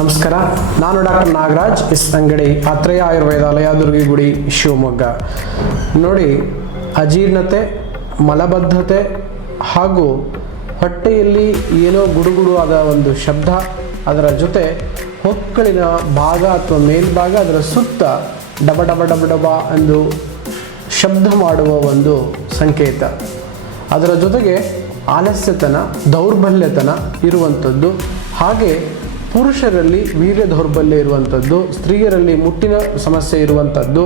ನಮಸ್ಕಾರ. ನಾನು doctor Nagaraj, S ಅಂಗಡಿ, ಆತ್ರೇಯ ಆಯುರ್ವೇದಾಲಯ, ದುರ್ಗಿಗುಡಿ, ಶಿವಮೊಗ್ಗ. ನೋಡಿ, ಅಜೀರ್ಣತೆ, ಮಲಬದ್ಧತೆ ಹಾಗೂ ಹೊಟ್ಟೆಯಲ್ಲಿ ಏನೋ ಗುಡುಗುಡು ಆದ ಒಂದು ಶಬ್ದ, ಅದರ ಜೊತೆ ಹೊಕ್ಕಳಿನ ಭಾಗ ಅಥವಾ ಮೇಲ್ಭಾಗ ಅದರ ಸುತ್ತ ಡಬ ಡಬ ಡಬ ಡಬ ಎಂದು ಶಬ್ದ ಮಾಡುವ ಒಂದು ಸಂಕೇತ. ಅದರ ಜೊತೆಗೆ ಆಲಸ್ಯತನ, ದೌರ್ಬಲ್ಯತನ ಇರುವಂಥದ್ದು. ಹಾಗೆ ಪುರುಷರಲ್ಲಿ ವೀರ್ಯ ದೌರ್ಬಲ್ಯ ಇರುವಂಥದ್ದು, ಸ್ತ್ರೀಯರಲ್ಲಿ ಮುಟ್ಟಿನ ಸಮಸ್ಯೆ ಇರುವಂಥದ್ದು,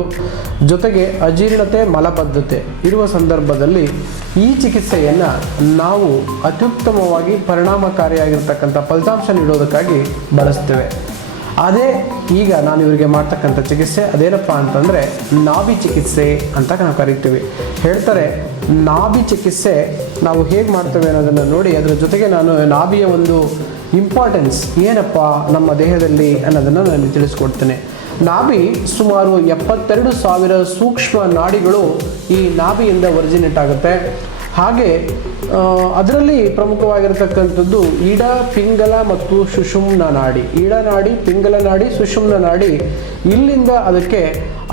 ಜೊತೆಗೆ ಅಜೀರ್ಣತೆ, ಮಲಬದ್ಧತೆ ಇರುವ ಸಂದರ್ಭದಲ್ಲಿ ಈ ಚಿಕಿತ್ಸೆಯನ್ನು ನಾವು ಅತ್ಯುತ್ತಮವಾಗಿ ಪರಿಣಾಮಕಾರಿಯಾಗಿರ್ತಕ್ಕಂಥ ಫಲಿತಾಂಶ ನೀಡೋದಕ್ಕಾಗಿ ಬಳಸ್ತೇವೆ. ಅದೇ ಈಗ ನಾನು ಇವರಿಗೆ ಮಾಡ್ತಕ್ಕಂಥ ಚಿಕಿತ್ಸೆ ಅದೇನಪ್ಪ ಅಂತಂದರೆ ನಾಭಿ ಚಿಕಿತ್ಸೆ ಅಂತ ನಾವು ಕರಿತೀವಿ. ಹೇಳ್ತಾರೆ, ನಾಭಿ ಚಿಕಿತ್ಸೆ ನಾವು ಹೇಗೆ ಮಾಡ್ತೇವೆ ಅನ್ನೋದನ್ನು ನೋಡಿ, ಅದರ ಜೊತೆಗೆ ನಾನು ನಾಭಿಯ ಒಂದು ಇಂಪಾರ್ಟೆನ್ಸ್ ಏನಪ್ಪ ನಮ್ಮ ದೇಹದಲ್ಲಿ ಅನ್ನೋದನ್ನು ನಾನು ತಿಳಿಸ್ಕೊಡ್ತೇನೆ. ನಾಭಿ ಸುಮಾರು 72,000 ಸೂಕ್ಷ್ಮ ನಾಡಿಗಳು ಈ ನಾಭಿಯಿಂದ ಒರಿಜಿನೇಟ್ ಆಗುತ್ತೆ. ಹಾಗೆ ಅದರಲ್ಲಿ ಪ್ರಮುಖವಾಗಿರತಕ್ಕಂಥದ್ದು ಈಡ, ಪಿಂಗಲ ಮತ್ತು ಸುಷುಮ್ನ ನಾಡಿ. ಈಡ ನಾಡಿ, ಪಿಂಗಲ ನಾಡಿ, ಸುಷುಮ್ನ ನಾಡಿ. ಇಲ್ಲಿಂದ ಅದಕ್ಕೆ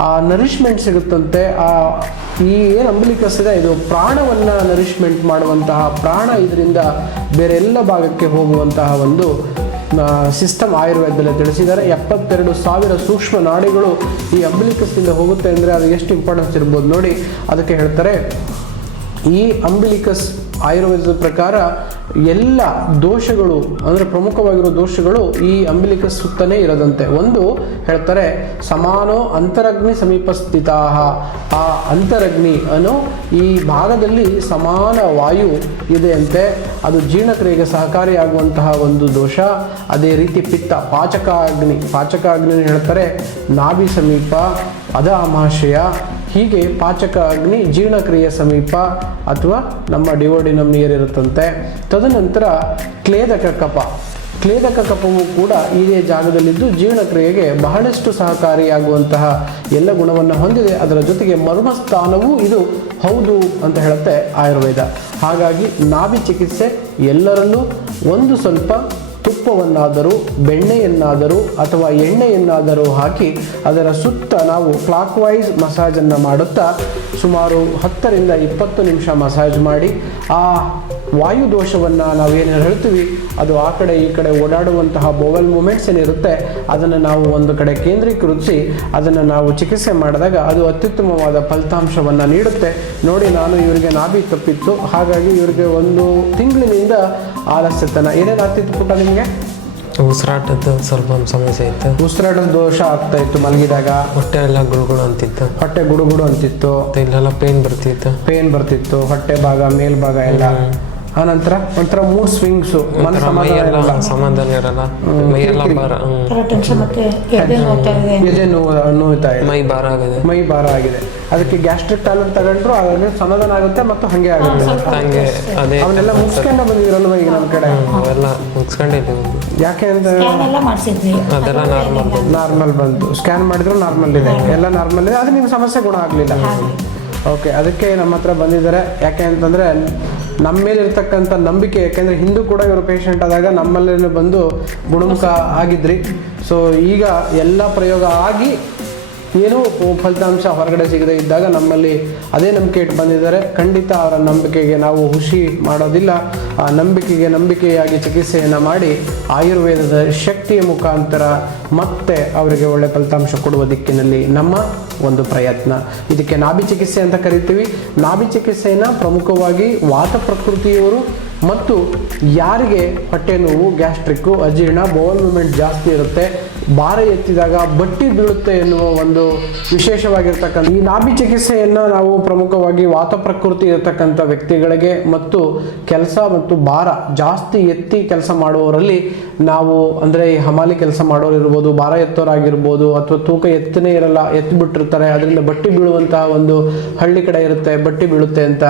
ಆ ನರಿಷ್ಮೆಂಟ್ ಸಿಗುತ್ತಂತೆ. ಈ ಏನು ಅಂಬಿಲಿಕಸ್ ಇದೆ, ಇದು ಪ್ರಾಣವನ್ನು ನರಿಷ್ಮೆಂಟ್ ಮಾಡುವಂತಹ, ಪ್ರಾಣ ಇದರಿಂದ ಬೇರೆ ಎಲ್ಲ ಭಾಗಕ್ಕೆ ಹೋಗುವಂತಹ ಒಂದು ಸಿಸ್ಟಮ್ ಆಯುರ್ವೇದದಲ್ಲಿ ತಿಳಿಸಿದ್ದಾರೆ. 72,000 ಸೂಕ್ಷ್ಮ ನಾಡಿಗಳು ಈ ಅಂಬಿಲಿಕಸ್ನಿಂದ ಹೋಗುತ್ತೆ ಅಂದರೆ ಅದು ಎಷ್ಟು ಇಂಪಾರ್ಟೆನ್ಸ್ ಇರ್ಬೋದು ನೋಡಿ. ಅದಕ್ಕೆ ಹೇಳ್ತಾರೆ, ಈ ಅಂಬಿಲಿಕಸ್ ಆಯುರ್ವೇದದ ಪ್ರಕಾರ ಎಲ್ಲ ದೋಷಗಳು ಅಂದರೆ ಪ್ರಮುಖವಾಗಿರೋ ದೋಷಗಳು ಈ ಅಂಬಿಲಿಕಸ್ ಸುತ್ತನೇ ಇರೋದಂತೆ. ಒಂದು ಹೇಳ್ತಾರೆ, ಸಮಾನೋ ಅಂತರಗ್ನಿ ಸಮೀಪಸ್ಥಿತಾ. ಆ ಅಂತರಗ್ನಿ ಅನ್ನೋ ಈ ಭಾಗದಲ್ಲಿ ಸಮಾನ ವಾಯು ಇದೆಯಂತೆ, ಅದು ಜೀರ್ಣಕ್ರಿಯೆಗೆ ಸಹಕಾರಿಯಾಗುವಂತಹ ಒಂದು ದೋಷ. ಅದೇ ರೀತಿ ಪಿತ್ತ, ಪಾಚಕಾಗ್ನಿ ಹೇಳ್ತಾರೆ, ನಾಭಿ ಸಮೀಪ, ಅದ ಆಮಾಶಯ, ಹೀಗೆ ಪಾಚಕ ಅಗ್ನಿ ಜೀರ್ಣಕ್ರಿಯೆ ಸಮೀಪ ಅಥವಾ ನಮ್ಮ ಡಿವೋಡಿನಮ್ ನಿಯರ್ ಇರುತ್ತಂತೆ. ತದನಂತರ ಕ್ಲೇದಕ ಕಫವು ಕೂಡ ಇದೇ ಜಾಗದಲ್ಲಿದ್ದು ಜೀರ್ಣಕ್ರಿಯೆಗೆ ಬಹಳಷ್ಟು ಸಹಕಾರಿಯಾಗುವಂತಹ ಎಲ್ಲ ಗುಣವನ್ನು ಹೊಂದಿದೆ. ಅದರ ಜೊತೆಗೆ ಮರ್ಮಸ್ಥಾನವೂ ಇದು ಹೌದು ಅಂತ ಹೇಳುತ್ತೆ ಆಯುರ್ವೇದ. ಹಾಗಾಗಿ ನಾಭಿ ಚಿಕಿತ್ಸೆ ಎಲ್ಲರಲ್ಲೂ ಒಂದು ಸ್ವಲ್ಪ ತುಪ್ಪವನ್ನಾದರೂ, ಬೆಣ್ಣೆಯನ್ನಾದರೂ ಅಥವಾ ಎಣ್ಣೆಯನ್ನಾದರೂ ಹಾಕಿ ಅದರ ಸುತ್ತ ನಾವು ಕ್ಲಾಕ್ ವೈಸ್ ಮಸಾಜನ್ನು ಮಾಡುತ್ತಾ ಸುಮಾರು 10 ರಿಂದ 20 ನಿಮಿಷ ಮಸಾಜ್ ಮಾಡಿ ಆ ವಾಯು ದೋಷವನ್ನು ನಾವೇನು ಹೇಳ್ತೀವಿ ಅದು ಆ ಕಡೆ ಈ ಕಡೆ ಓಡಾಡುವಂತಹ ಬೋವೆಲ್ ಮೂಮೆಂಟ್ಸ್ ಏನಿರುತ್ತೆ ಅದನ್ನು ನಾವು ಒಂದು ಕಡೆ ಕೇಂದ್ರೀಕರಿಸಿ ಅದನ್ನು ನಾವು ಚಿಕಿತ್ಸೆ ಮಾಡಿದಾಗ ಅದು ಅತ್ಯುತ್ತಮವಾದ ಫಲಿತಾಂಶವನ್ನು ನೀಡುತ್ತೆ. ನೋಡಿ, ನಾನು ಇವರಿಗೆ ನಾಭಿ ತಪ್ಪಿತ್ತು, ಹಾಗಾಗಿ ಇವರಿಗೆ 1 ತಿಂಗಳಿನಿಂದ ಆಲಸ್ಯತನ ಏನೇನಾಗ್ತಿತ್ತು ಪುಟ್ಟ ನಿಮಗೆ? ಉಸಿರಾಟದ ಸ್ವಲ್ಪ ಸಮಸ್ಯೆ ಇತ್ತು. ಉಸಿರಾಟದ ದೋಷ ಆಗ್ತಾ ಇತ್ತು, ಮಲಗಿದಾಗ ಹೊಟ್ಟೆ ಎಲ್ಲ ಗುಡುಗುಡು ಅಂತಿತ್ತು. ಹೊಟ್ಟೆ ಗುಡುಗುಡು ಅಂತಿತ್ತು, ಇಲ್ಲೆಲ್ಲ ಪೇನ್ ಬರ್ತಿತ್ತು, ಹೊಟ್ಟೆ ಭಾಗ, ಮೇಲ್ಭಾಗ ಎಲ್ಲ. ಆನಂತರ ಒಂಥರ ಮೂಡ್ ಸ್ವಿಂಗ್ಸು, ಸಮಾಧಾನ ಇರಲ್ಲ, ಮೈಯೆಲ್ಲ ಭಾರ, ಎದೆ ನೋಯ್ತಾ ಇದೆ, ಮೈ ಭಾರ ಆಗಿದೆ. ಅದಕ್ಕೆ ಗ್ಯಾಸ್ಟ್ರಿಕ್ ಟ್ಯಾಬ್ಲೆಟ್ ತಗೊಂಡ್ರು ಅದ್ರಲ್ಲಿ ಸಮಾಧಾನ ಆಗುತ್ತೆ ಮತ್ತು ಹಂಗೆ ಆಗುತ್ತೆ. ಅವನ್ನೆಲ್ಲ ಮುಗಿಸ್ಕೊಂಡು ಬಂದಿದ್ರಲ್ವ ಈಗ ನಮ್ಮ ಕಡೆ? ಅವೆಲ್ಲ ಮುಗಿಸ್ಕೊಂಡಿದ್ದೀವಿ. ಯಾಕೆ ಅಂತ ಅದೆಲ್ಲ ನಾರ್ಮಲ್ ಬಂತು, ಸ್ಕ್ಯಾನ್ ಮಾಡಿದ್ರು ನಾರ್ಮಲ್ ಇದೆ, ಎಲ್ಲ ನಾರ್ಮಲ್ ಇದೆ. ಅದು ನಿಮ್ಮ ಸಮಸ್ಯೆ ಗುಣ ಆಗಲಿಲ್ಲ. ಓಕೆ, ಅದಕ್ಕೆ ನಮ್ಮ ಹತ್ರ ಬಂದಿದ್ದಾರೆ. ಯಾಕೆ ಅಂತಂದರೆ ನಮ್ಮ ಮೇಲೆ ಇರ್ತಕ್ಕಂಥ ನಂಬಿಕೆ, ಯಾಕೆಂದರೆ ಹಿಂದೂ ಕೂಡ ಇವರು ಪೇಷಂಟ್ ಆದಾಗ ನಮ್ಮಲ್ಲೇ ಬಂದು ಗುಣಮುಖ ಆಗಿದ್ರಿ. ಸೊ ಈಗ ಎಲ್ಲ ಪ್ರಯೋಗ ಆಗಿ ಏನೂ ಫಲಿತಾಂಶ ಹೊರಗಡೆ ಸಿಗದೇ ಇದ್ದಾಗ ನಮ್ಮಲ್ಲಿ ಅದೇ ನಂಬಿಕೆ ಇಟ್ಟು ಬಂದಿದ್ದಾರೆ. ಖಂಡಿತ ಅವರ ನಂಬಿಕೆಗೆ ನಾವು ಹುಷಿ ಮಾಡೋದಿಲ್ಲ. ಆ ನಂಬಿಕೆಗೆ ನಂಬಿಕೆಯಾಗಿ ಚಿಕಿತ್ಸೆಯನ್ನು ಮಾಡಿ ಆಯುರ್ವೇದದ ಶಕ್ತಿಯ ಮುಖಾಂತರ ಮತ್ತೆ ಅವರಿಗೆ ಒಳ್ಳೆ ಫಲಿತಾಂಶ ಕೊಡುವ ದಿಕ್ಕಿನಲ್ಲಿ ನಮ್ಮ ಒಂದು ಪ್ರಯತ್ನ. ಇದಕ್ಕೆ ನಾಭಿ ಚಿಕಿತ್ಸೆ ಅಂತ ಕರಿತೀವಿ. ನಾಭಿ ಚಿಕಿತ್ಸೆಯನ್ನು ಪ್ರಮುಖವಾಗಿ ವಾತ ಪ್ರಕೃತಿಯವರು ಮತ್ತು ಯಾರಿಗೆ ಹೊಟ್ಟೆ ನೋವು, ಗ್ಯಾಸ್ಟ್ರಿಕ್ಕು, ಅಜೀರ್ಣ, ಬೋವಲ್ ಮೂಮೆಂಟ್ ಜಾಸ್ತಿ ಇರುತ್ತೆ, ಭಾರ ಎತ್ತಿದಾಗ ಬಟ್ಟಿ ಬೀಳುತ್ತೆ ಎನ್ನುವ ಒಂದು ವಿಶೇಷವಾಗಿರ್ತಕ್ಕಂಥ ಈ ನಾಭಿ ಚಿಕಿತ್ಸೆಯನ್ನು ನಾವು ಪ್ರಮುಖವಾಗಿ ವಾತ ಪ್ರಕೃತಿ ಇರತಕ್ಕಂಥ ವ್ಯಕ್ತಿಗಳಿಗೆ ಮತ್ತು ಕೆಲಸ ಮತ್ತು ಭಾರ ಜಾಸ್ತಿ ಎತ್ತಿ ಕೆಲಸ ಮಾಡುವವರಲ್ಲಿ ನಾವು ಅಂದರೆ ಈ ಹಮಾಲಿ ಕೆಲಸ ಮಾಡೋರು ಇರ್ಬೋದು, ಭಾರ ಎತ್ತೋರಾಗಿರ್ಬೋದು, ಅಥವಾ ತೂಕ ಎತ್ತನೇ ಇರಲ್ಲ, ಎತ್ತಿಬಿಟ್ಟಿರ್ತಾರೆ, ಅದರಿಂದ ಬಟ್ಟಿ ಬೀಳುವಂತಹ ಒಂದು ಹಳ್ಳಿ ಕಡೆ ಇರುತ್ತೆ, ಬಟ್ಟಿ ಬೀಳುತ್ತೆ ಅಂತ.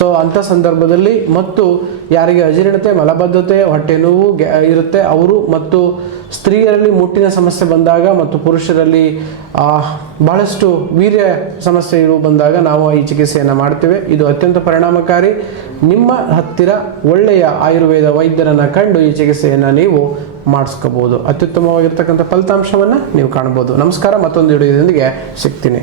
ಸೊ ಅಂಥ ಸಂದರ್ಭದಲ್ಲಿ ಮತ್ತು ಯಾರಿಗೆ ಅಜೀರ್ಣತೆ, ಮಲಬದ್ಧತೆ, ಹೊಟ್ಟೆ ನೋವು ಇರುತ್ತೆ ಅವರು, ಮತ್ತು ಸ್ತ್ರೀಯರಲ್ಲಿ ಮುಟ್ಟಿನ ಸಮಸ್ಯೆ ಬಂದಾಗ ಮತ್ತು ಪುರುಷರಲ್ಲಿ ಬಹಳಷ್ಟು ವೀರ್ಯ ಸಮಸ್ಯೆ ಬಂದಾಗ ನಾವು ಈ ಚಿಕಿತ್ಸೆಯನ್ನು ಮಾಡ್ತೇವೆ. ಇದು ಅತ್ಯಂತ ಪರಿಣಾಮಕಾರಿ. ನಿಮ್ಮ ಹತ್ತಿರ ಒಳ್ಳೆಯ ಆಯುರ್ವೇದ ವೈದ್ಯರನ್ನ ಕಂಡು ಈ ಚಿಕಿತ್ಸೆಯನ್ನು ನೀವು ಮಾಡಿಸ್ಕೋಬಹುದು. ಅತ್ಯುತ್ತಮವಾಗಿರ್ತಕ್ಕಂಥ ಫಲಿತಾಂಶವನ್ನು ನೀವು ಕಾಣಬಹುದು. ನಮಸ್ಕಾರ, ಮತ್ತೊಂದು ವಿಡಿಯೋದೊಂದಿಗೆ ಸಿಗ್ತೀನಿ.